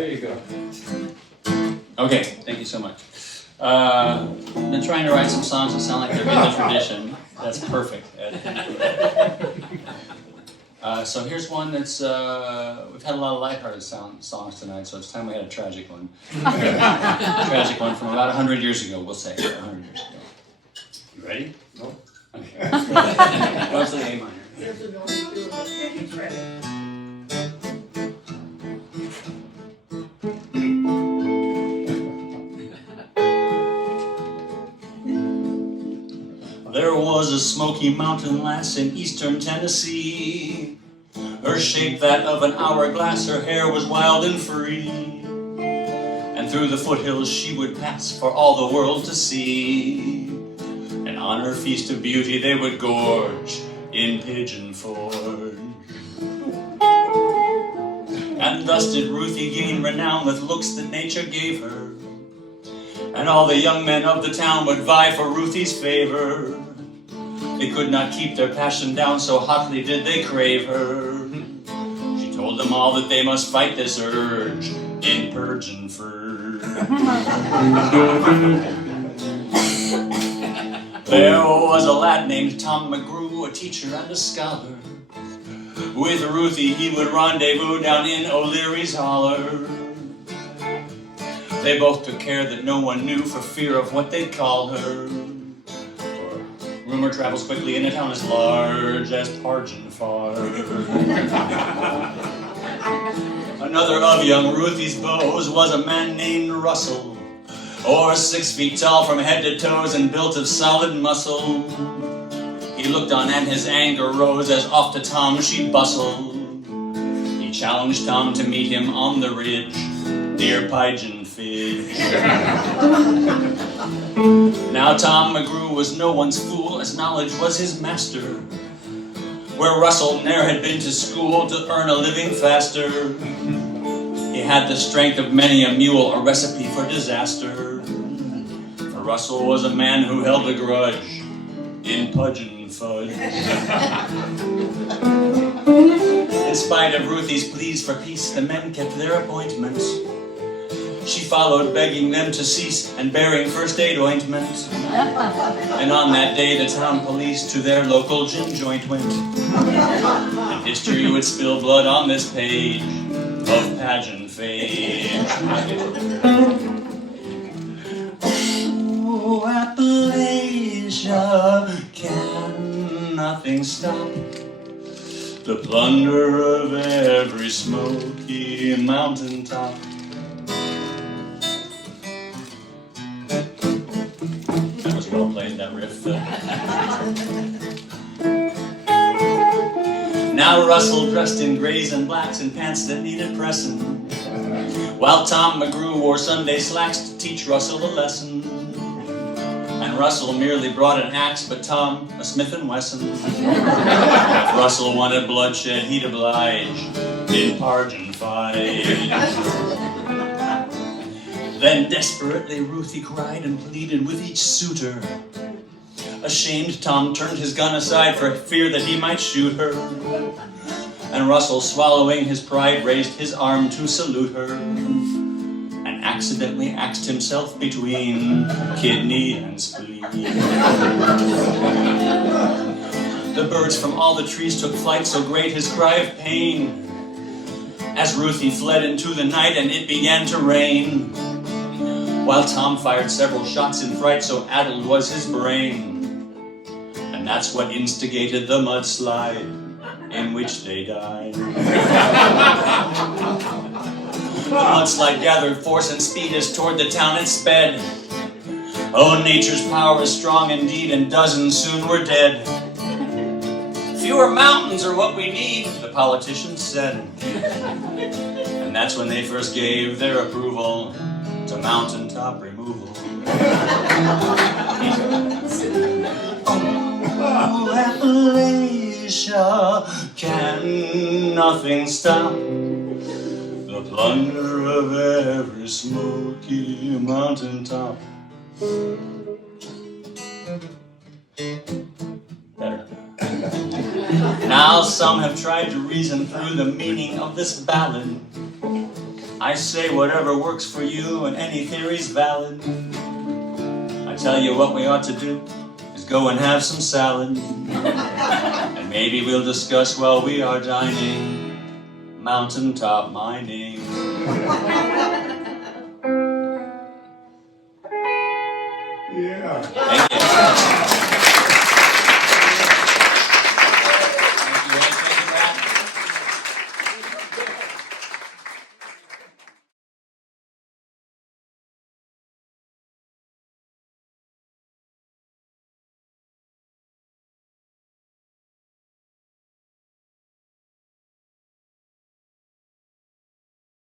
There you go. Okay, thank you so much. Been trying to write some songs that sound like they're in the tradition. That's perfect, Ed. So here's one that's, we've had a lot of lighthearted songs tonight, so it's time we had a tragic one. A tragic one from about 100 years ago, we'll say, 100 years ago. You ready? No. Okay. Mostly A minor. There was a Smoky Mountain lass in eastern Tennessee. Her shape that of an hourglass, her hair was wild and free. And through the foothills she would pass for all the world to see. And on her feast of beauty they would gorge in Pigeon Forge. And thus did Ruthie gain renown with looks that nature gave her. And all the young men of the town would vie for Ruthie's favor. They could not keep their passion down, so hotly did they crave her. She told them all that they must fight this urge in Pigeon Forge. There was a lad named Tom McGrew, a teacher and a scholar. With Ruthie he would rendezvous down in O'Leary's holler. They both took care that no one knew for fear of what they'd call her. For rumor travels quickly in a town as large as Pigeon Forge. Another of young Ruthie's beaux was a man named Russell, or 6 feet tall from head to toes and built of solid muscle. He looked on and his anger rose as off to Tom she bustled. He challenged Tom to meet him on the ridge near Pigeon Forge. Now Tom McGrew was no one's fool, as knowledge was his master. Where Russell ne'er had been to school to earn a living faster. He had the strength of many a mule, a recipe for disaster. For Russell was a man who held a grudge in Pigeon Forge. In spite of Ruthie's pleas for peace, the men kept their appointment. She followed, begging them to cease and bearing first aid ointment. And on that day the town police to their local gin joint went. And history would spill blood on this page of Pigeon Forge. Oh, Appalachia, can nothing stop the plunder of every Smoky Mountain top? That was well played, that riff. Now Russell dressed in grays and blacks and pants that needed pressing, while Tom McGrew wore Sunday slacks to teach Russell a lesson. And Russell merely brought an axe, but Tom a Smith & Wesson. If Russell wanted bloodshed, he'd oblige in Pigeon Forge. Then desperately Ruthie cried and pleaded with each suitor. Ashamed, Tom turned his gun aside for fear that he might shoot her. And Russell, swallowing his pride, raised his arm to salute her, and accidentally axed himself between kidney and spleen. The birds from all the trees took flight, so great his cry of pain, as Ruthie fled into the night and it began to rain. While Tom fired several shots in fright, so addled was his brain. And that's what instigated the mudslide in which they died. The mudslide gathered force and speed as toward the town it sped. Oh, nature's power is strong indeed, and dozens soon were dead. Fewer mountains are what we need, the politicians said. And that's when they first gave their approval to mountaintop removal. Oh, Appalachia, can nothing stop the plunder of every Smoky Mountain top? Better. Now some have tried to reason through the meaning of this ballad, I say whatever works for you and any theory's valid. I tell you what we ought to do is go and have some salad. And maybe we'll discuss while we are dining mountaintop mining. Yeah.